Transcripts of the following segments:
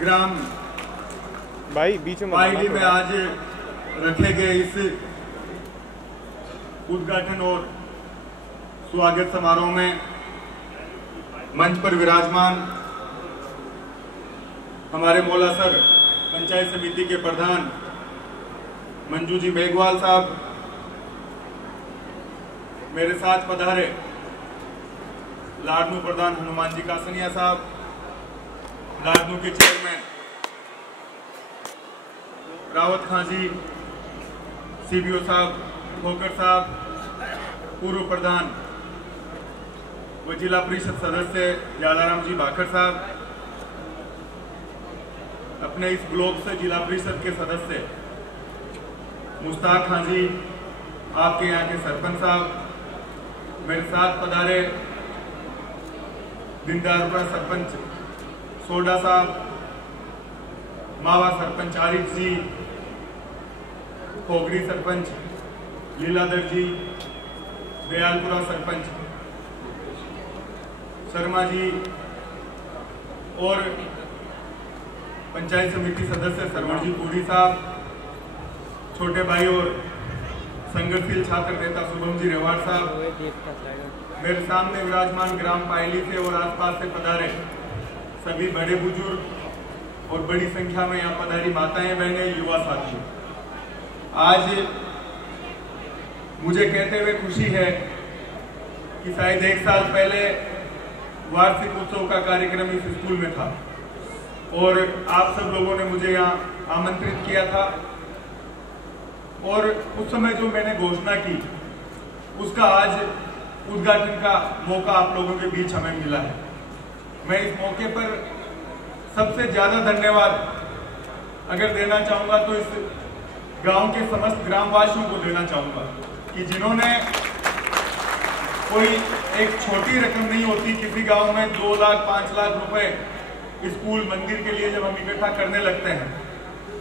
ग्राम भाई बीच में पायली में आज रखे गए इस उद्घाटन और स्वागत समारोह में मंच पर विराजमान हमारे मौलासर पंचायत समिति के प्रधान मंजू जी मेघवाल साहब, मेरे साथ पधारे लाडनू प्रधान हनुमान जी कासनिया साहब, लाडनू के चेयरमैन रावत खां जी, सीबीओ साहब खोकर साहब, पूर्व प्रधान व जिला परिषद सदस्य जालाराम जी भाखड़ साहब, अपने इस ब्लॉक से जिला परिषद के सदस्य मुश्ताक खां जी, आपके यहाँ के सरपंच साहब, मेरे साथ पधारे दिनदारपुरा सरपंच सोडा साहब, मावा सरपंच आरिफ जी, खोगड़ी सरपंच लीलाधर जी, दयालपुरा सरपंच शर्मा जी और पंचायत समिति सदस्य सरवण जी पूरी साहब, छोटे भाई और संघर्षशील छात्र नेता शुभम जी रेवाड़ साहब, मेरे सामने विराजमान ग्राम पायली से और आसपास से पधारे सभी बड़े बुजुर्ग और बड़ी संख्या में यहाँ पधारी माताएं बहनें युवा साथी, आज मुझे कहते हुए खुशी है कि शायद 1 साल पहले वार्षिक उत्सव का कार्यक्रम इस स्कूल में था और आप सब लोगों ने मुझे यहाँ आमंत्रित किया था और उस समय जो मैंने घोषणा की उसका आज उद्घाटन का मौका आप लोगों के बीच हमें मिला है। मैं इस मौके पर सबसे ज्यादा धन्यवाद अगर देना चाहूंगा तो इस गांव के समस्त ग्रामवासियों को देना चाहूंगा कि जिन्होंने, कोई एक छोटी रकम नहीं होती किसी गांव में 2 लाख 5 लाख रुपए स्कूल मंदिर के लिए जब हम इकट्ठा करने लगते हैं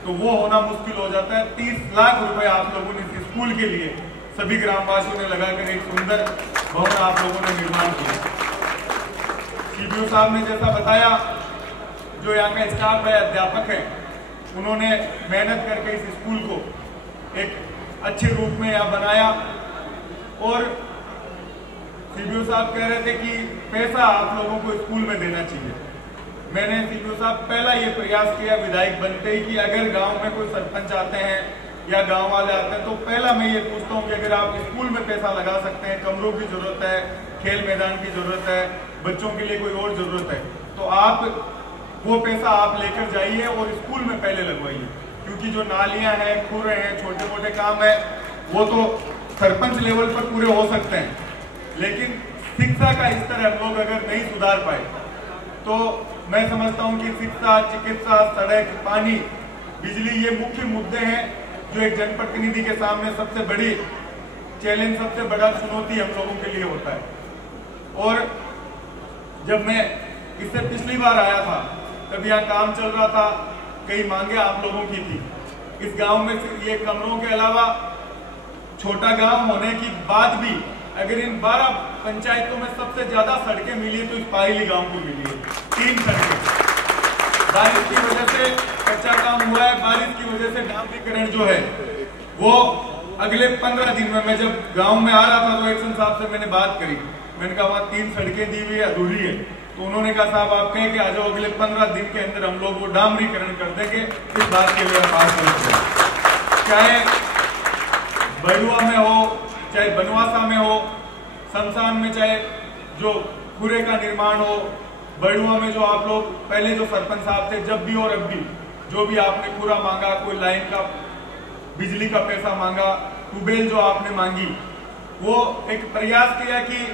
तो वो होना मुश्किल हो जाता है। 30 लाख रुपए आप लोगों ने इस स्कूल के लिए सभी ग्रामवासियों ने लगाकर एक सुंदर भवन आप लोगों ने निर्माण किया। सीबीओ साहब ने जैसा बताया, जो यहाँ का स्टाफ है, अध्यापक है, उन्होंने मेहनत करके इस स्कूल को एक अच्छे रूप में यहाँ बनाया और सीबीओ साहब कह रहे थे कि पैसा आप लोगों को स्कूल में देना चाहिए। मैंने सीबीओ साहब पहला ये प्रयास किया विधायक बनते ही कि अगर गांव में कोई सरपंच आते हैं या गांव वाले आते हैं तो पहला मैं ये पूछता हूँ कि अगर आप स्कूल में पैसा लगा सकते हैं, कमरों की जरूरत है, खेल मैदान की जरूरत है, बच्चों के लिए कोई और जरूरत है, तो आप वो पैसा आप लेकर जाइए और स्कूल में पहले लगवाइए, क्योंकि जो नालियां हैं, खुरे हैं, छोटे मोटे काम है वो तो सरपंच लेवल पर पूरे हो सकते हैं, लेकिन शिक्षा का स्तर हम लोग अगर नहीं सुधार पाए तो मैं समझता हूं कि शिक्षा, चिकित्सा, सड़क, पानी, बिजली ये मुख्य मुद्दे हैं जो एक जनप्रतिनिधि के सामने सबसे बड़ी चैलेंज, सबसे बड़ा चुनौती हम लोगों के लिए होता है। और जब मैं इससे पिछली बार आया था तब यहाँ काम चल रहा था, कई मांगे आप लोगों की थी। इस गांव में ये कमरों के अलावा छोटा गांव होने की बाद भी अगर इन 12 पंचायतों में सबसे ज्यादा सड़कें मिली है तो इस पायली गांव को मिली है, 3 सड़कें। बारिश की वजह से कच्चा काम हुआ है, बारिश की वजह से डामरीकरण जो है वो अगले 15 दिन में, मैं जब गांव में आ रहा था तो एक्शन साहब से मैंने बात करी, मैंने कहा वहां 3 सड़कें दी हुई है, अधूरी है, तो उन्होंने कहा साहब आप कहें कि आ जाओ, अगले 15 दिन के अंदर हम लोग वो डामरीकरण कर देंगे। इस बात के लिए पास करेंगे, चाहे बड़ुआ में हो, चाहे बनवासा में हो, शमशान में चाहे जो पूरे का निर्माण हो, बड़ुआ में जो आप लोग पहले जो सरपंच साहब थे जब भी और अब भी जो भी आपने पूरा मांगा, कोई लाइन का बिजली का पैसा मांगा, ट्यूबवेल जो आपने मांगी, वो एक प्रयास किया कि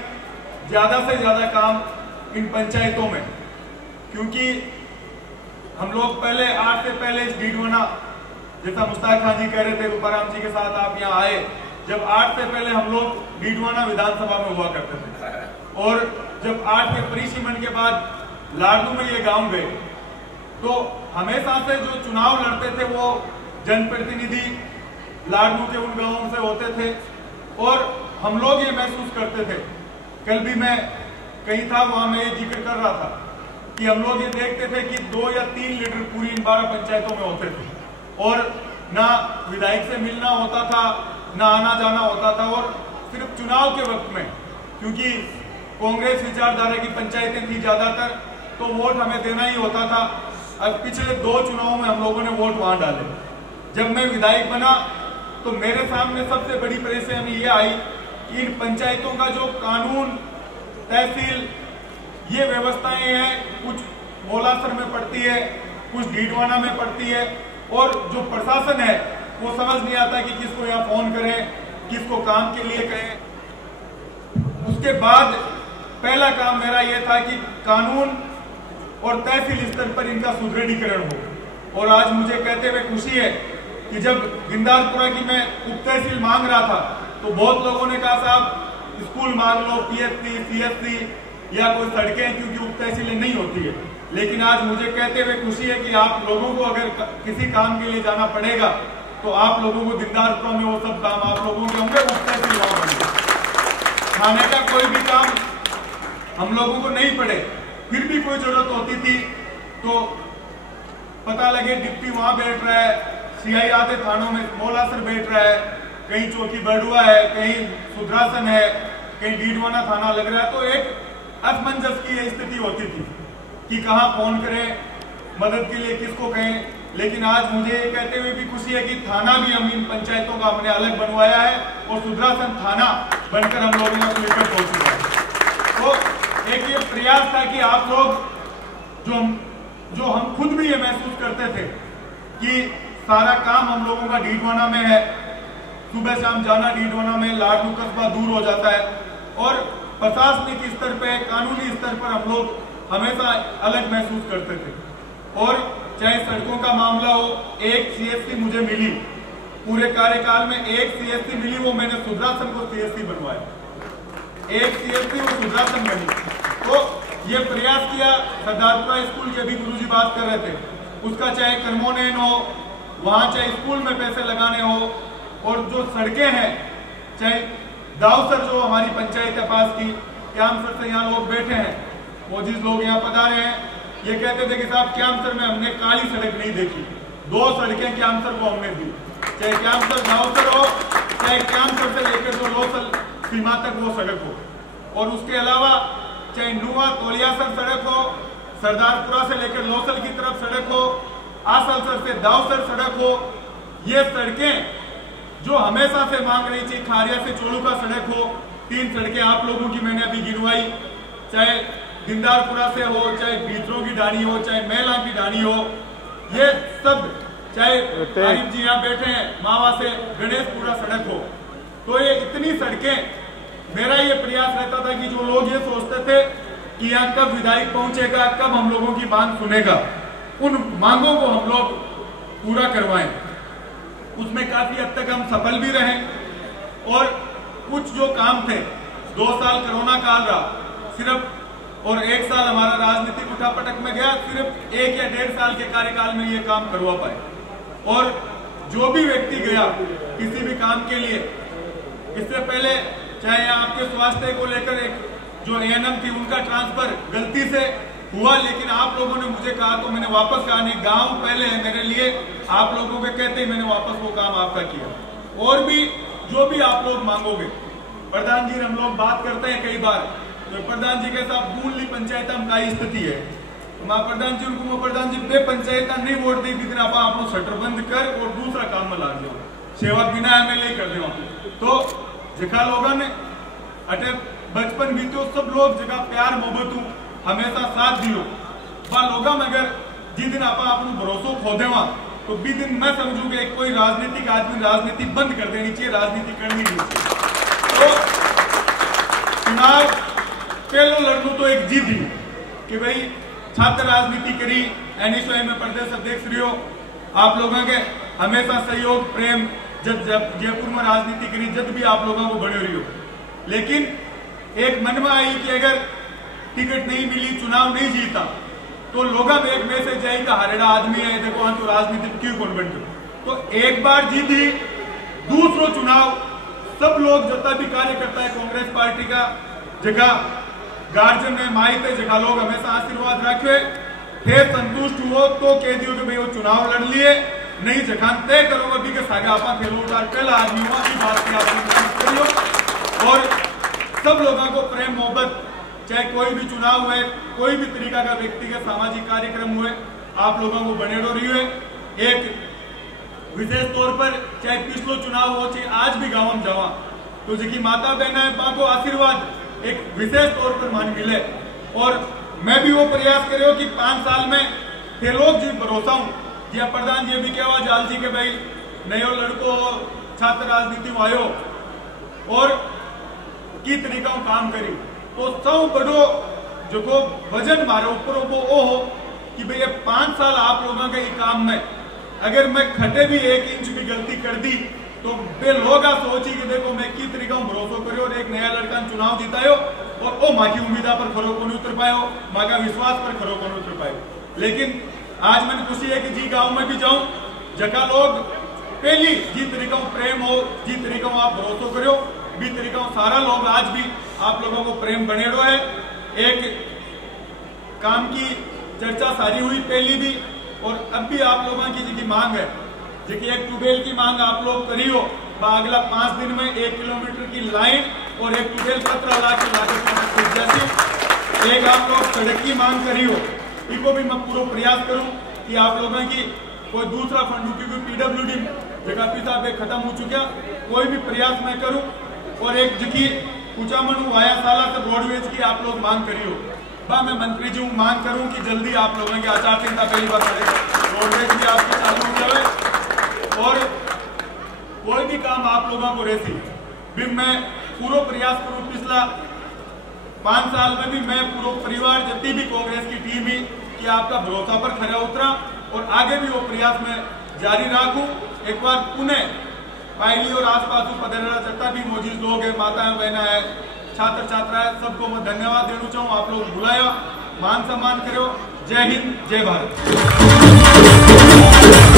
ज्यादा से ज्यादा काम इन पंचायतों में, क्योंकि हम लोग पहले 8 से पहले डीडवाना, जैसा मुश्ताक खां जी कह रहे थे, रूपाराम जी के साथ आप यहाँ आए, जब 8 से पहले हम लोग डीडवाना विधानसभा में हुआ करते थे और जब 8 के परिसीमन के बाद लाडनू में ये गांव गए तो हमेशा से जो चुनाव लड़ते थे वो जनप्रतिनिधि लाडनू के उन गांवों से होते थे और हम लोग ये महसूस करते थे। कल भी मैं कहीं था, वहां मैं ये जिक्र कर रहा था कि हम लोग ये देखते थे कि 2 या 3 लीडर पूरी इन 12 पंचायतों में होते थे और ना विधायक से मिलना होता था, ना आना जाना होता था। और सिर्फ चुनाव के वक्त में, क्योंकि कांग्रेस विचारधारा की पंचायतें थी ज्यादातर, तो वोट हमें देना ही होता था। अब पिछले 2 चुनावों में हम लोगों ने वोट वहां डाले। जब मैं विधायक बना तो मेरे सामने सबसे बड़ी परेशानी ये आई कि इन पंचायतों का जो कानून, तहसील, ये व्यवस्थाएं हैं, कुछ मोलासर में पड़ती है, कुछ डीडवाना में पड़ती है, और जो प्रशासन है वो समझ नहीं आता कि किसको यहाँ फोन करें, किसको काम के लिए कहें। उसके बाद पहला काम मेरा यह था कि कानून और तहसील स्तर पर इनका सुदृढ़ीकरण हो। और आज मुझे कहते हुए खुशी है कि जब गिंदारपुरा की मैं उप तहसील मांग रहा था तो बहुत लोगों ने कहा साहब स्कूल मांग लो, पीएचसी, सीएससी या कोई सड़कें, क्योंकि उप तहसीलें नहीं होती है। लेकिन आज मुझे कहते हुए खुशी है कि आप लोगों को अगर किसी काम के लिए जाना पड़ेगा तो आप लोगों को गिंदारपुरा में वो सब काम आप लोगों के होंगे, उप तहसील वहां बनेंगे। थाने का कोई भी काम हम लोगों को नहीं पड़े, फिर भी कोई जरूरत होती थी तो पता लगे डिप्टी वहां बैठ रहा है, सीआई आते थानों में मोलासर बैठ रहा है, कहीं चौकी बड़ुआ है, कहीं सुधरासन है, कहीं डीडवाना थाना लग रहा है। तो एक असमंजस की स्थिति होती थी कि कहाँ फोन करें, मदद के लिए किसको कहें। लेकिन आज मुझे ये कहते हुए भी खुशी है कि थाना भी हम इन पंचायतों का हमने अलग बनवाया है और सुधरासन थाना बनकर हम लोगों का लेकर पहुंच चुका है। तो एक ये प्रयास था कि आप लोग जो हम खुद भी ये महसूस करते थे कि सारा काम हम लोगों का डीडवाना में है, सुबह शाम जाना डीडवाना में, लाडनू कस्बा दूर हो जाता है, और प्रशासनिक स्तर पे, कानूनी स्तर पर हम लोग हमेशा अलग महसूस करते थे। और चाहे सड़कों का मामला हो, एक सीएससी मुझे मिली, पूरे कार्यकाल में एक सीएससी मिली, वो मैंने सुधरासन को सीएससी बनवाया। एक सीएससी वो सुधरासन बनी। तो ये प्रयास किया। सरदारपुरा स्कूल के भी गुरुजी बात कर रहे थे, उसका चाहे कर्मोनेन हो, वहां चाहे स्कूल में पैसे लगाने हो, और जो सड़कें हैं, चाहे दावसर जो हमारी पंचायत है पास की, क्यामसर से यहाँ लोग बैठे हैं, मोजिज लोग यहाँ पधारे हैं, ये कहते थे कि साहब क्यामसर में हमने काली सड़क नहीं देखी। 2 सड़कें क्यामसर को हमने दी, चाहे क्यामसर दावसर हो, चाहे क्यामसर से लेकर जो लोसल सीमा तक वो सड़क हो। और उसके अलावा चाहे नुआ तोलियासर सड़क हो, सरदारपुरा से लेकर लोसल की तरफ सड़क हो, आसलसर से दावसर सड़क हो, ये सड़कें जो हमेशा से मांग रही थी, खारिया से चोलूका सड़क हो, 3 सड़कें आप लोगों की मैंने अभी गिनवाई, चाहे गिंदारपुरा से हो, चाहे बीतरों की डाणी हो, चाहे मेला की डाणी हो, ये सब, चाहे आरिफ जी यहाँ बैठे हैं, मावा से गणेशपुरा सड़क हो। तो ये इतनी सड़कें, मेरा ये प्रयास रहता था कि जो लोग ये सोचते थे कि यहाँ कब विधायक पहुंचेगा, कब हम लोगों की मांग सुनेगा, उन मांगों को हम लोग पूरा करवाएं। उसमें काफी हद तक हम सफल भी रहे। और कुछ जो काम थे, 2 साल कोरोना काल रहा सिर्फ, और 1 साल हमारा राजनीतिक उठापटक में गया, सिर्फ 1 या 1.5 साल के कार्यकाल में ये काम करवा पाए। और जो भी व्यक्ति गया किसी भी काम के लिए, इससे पहले चाहे आपके स्वास्थ्य को लेकर एक जो एएनएम थी उनका ट्रांसफर गलती से हुआ, लेकिन आप लोगों ने मुझे कहा तो मैंने वापस कहा, नहीं गांव पहले है मेरे लिए, आप लोगों के कहते ही मैंने वापस वो काम आपका किया। और भी जो भी आप लोग मांगोगे, प्रधान जी हम लोग बात करते हैं कई बार, तो प्रधान जी के साथ बूंदली पंचायत का स्थिति है, तो प्रधान जी उनको प्रधान जी बे पंचायत नहीं वोट दी, बिना आप शटर बंद कर और दूसरा काम में लाग जाओ, सेवक बिना एमएलए कर दो। तो जगह लोगों ने अटे बचपन बीतो, सब लोग जगह प्यार मोहब्बत हमेशा साथ दियो, लोग अगर जिस दिन आप भरोसो खो देवा तो भी दिन मैं समझूंगा कोई राजनीतिक आदमी राजनीति बंद कर देनी चाहिए, राजनीति करनी नहीं चाहिए। तो चुनाव पहलो लड़नू तो एक जिद ही कि भाई छात्र राजनीति करी, एनएसयूआई में प्रदेश अध्यक्ष रही हो, आप लोगों के हमेशा सहयोग प्रेम, जब जयपुर में राजनीति करी जब भी आप लोगों को बने रही हो। लेकिन एक मन में आई कि अगर टिकट नहीं मिली, चुनाव नहीं जीता, तो लोगों में एक मैसेज आई कि हरेड़ा आदमी है, देखो हाँ तो राजनीति क्यों कौन बन। तो एक बार जीती, दूसरो चुनाव सब लोग जितना भी कार्य करता है कांग्रेस पार्टी का जगह गार्जियन ने माई थे जगह लोग हमेशा आशीर्वाद रखे थे संतुष्ट हुओ तो कह दियो कि भाई वो चुनाव लड़ लिए नहीं जखान तय करो अभी के सागे आपा खेलोदार पहला आदमी हुआ की बात की आप करियो। और सब लोगों को प्रेम मोहब्बत चाहे कोई भी चुनाव हुए कोई भी तरीका का व्यक्तिगत सामाजिक कार्यक्रम हुए आप लोगों को बने रही हुए एक विशेष तौर पर चाहे पिछलो चुनाव हो चाहे आज भी गाँव में जावा तो जी माता बहना है पा को आशीर्वाद एक विशेष तौर पर मान मिले। और मैं भी वो प्रयास करो कि 5 साल में थे लोग जी भरोसा हूं जी प्रधान जी भी कहवा जाल जी के भाई नयो लड़को छात्र राजनीति में आयो और की तरीका काम करी तो सब बड़ो जो वजन मारे ऊपर वो हो कि भाई ये 5 साल आप लोगों के काम में अगर मैं खटे भी 1 इंच भी गलती कर दी तो वे लोग सोची कि देखो मैं की तरीका भरोसा करो और एक नया लड़का चुनाव जीतायो और वो माँ की उम्मीदा पर खरो को नहीं उतर पायो माँ का विश्वास पर खरो को नहीं उतर पायो। लेकिन आज मैंने खुशी है कि जी गांव में भी जाऊं जगह लोग पहली जी तरीका प्रेम हो जी तरीका आप भरोसा करो भी तरीका सारा लोग आज भी आप लोगों को प्रेम बने रहो है। एक काम की चर्चा सारी हुई पहली भी और अब भी आप लोगों की जी मांग है जी एक ट्यूबवेल की मांग आप लोग करियो अगला 5 दिन में 1 किलोमीटर की लाइन और एक ट्यूबवेल 17 लाख की लागत जैसी एक आप लोग सड़क की मांग करियो इको भी मैं पूरा प्रयास करूं कि आप लोगों की कोई दूसरा फंड क्योंकि पीडब्ल्यूडी जगह पिता पे खत्म हो चुका कोई भी प्रयास मैं करूं और एक जी कुचामन वाया साला से रोडवेज की आप लोग मांग करियो मैं मंत्री जी मांग करूं कि जल्दी आप लोगों की आचार संहिता पहली बार रोडवेज भी आपकी चालू हो जाए और कोई भी काम आप लोगों को रहती भी मैं पूरा प्रयास करूं पिछला 5 साल में भी मैं पूरा परिवार जितनी भी कांग्रेस की टीम ही कि आपका भरोसा पर खरा उतरा और आगे भी वो प्रयास में जारी रखूं। एक बार पुनः पायली और आसपास पधरेला जत्ता भी मौजूद लोग है माता बहना है छात्र छात्रा है सबको मैं धन्यवाद देना चाहूँ आप लोग बुलाया मान सम्मान करो। जय हिंद जय भारत।